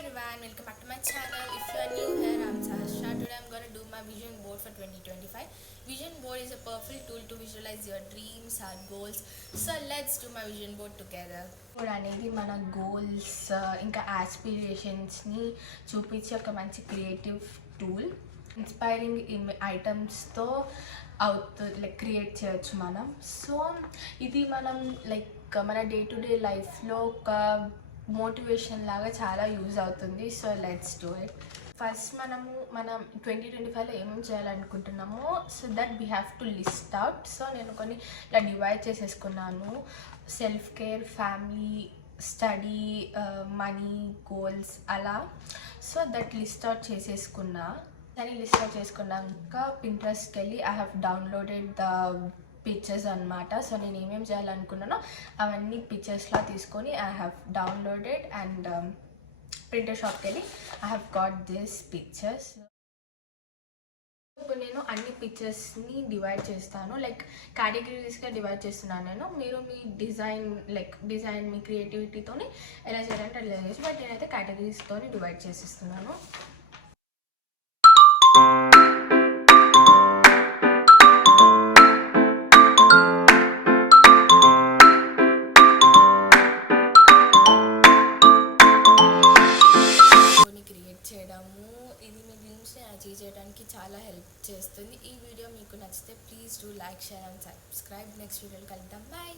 everyone, welcome back to my channel. If you are new here, I'm Sahasra. Today I'm going to do my vision board for 2025. Vision board is a powerful tool to visualize your dreams and goals. So let's do my vision board together. ఇప్పుడు అనేది మన goals ఇంకా ఆస్పిరేషన్స్ని చూపించే ఒక మంచి creative tool. Inspiring ఐటమ్స్తో అవుతుంది, like create చేయొచ్చు మనం. సో ఇది మనం లైక్ మన డే టు డే లైఫ్లో ఒక మోటివేషన్ లాగా చాలా యూజ్ అవుతుంది. So let's do it. First మనం 2025లో ఏమేమి చేయాలనుకుంటున్నామో so that we have to list out. So నేను కొన్ని ఇలా డివైడ్ చేసేసుకున్నాను. Self care, family, study, money, goals అలా. సో దట్ లిస్ట్ అవుట్ చేసేసుకున్నా. దాన్ని లిస్ట్ అవుట్ చేసుకున్నాక పింట్రెస్ట్కి వెళ్ళి I have downloaded the pictures అనమాట. సో నేను ఏమేమి చేయాలనుకున్నానో అవన్నీ పిక్చర్స్లా తీసుకొని I have downloaded and printer షాప్కి వెళ్ళి I have got this pictures. ఇప్పుడు నేను అన్ని పిక్చర్స్ని డివైడ్ చేస్తాను, లైక్ కేటగిరీస్గా డివైడ్ చేస్తున్నాను నేను. మీరు మీ డిజైన్ మీ క్రియేటివిటీతోని ఎలా చేయాలంటే అలా చేయొచ్చు, బట్ నేనైతే కేటగిరీస్తోని డివైడ్ చేసేస్తున్నాను. ఇది మీ డ్రీమ్స్ని అచీవ్ చేయడానికి చాలా హెల్ప్ చేస్తుంది. ఈ వీడియో మీకు నచ్చితే please do like, share and subscribe. Next వీడియోలో కలుద్దాం. బాయ్.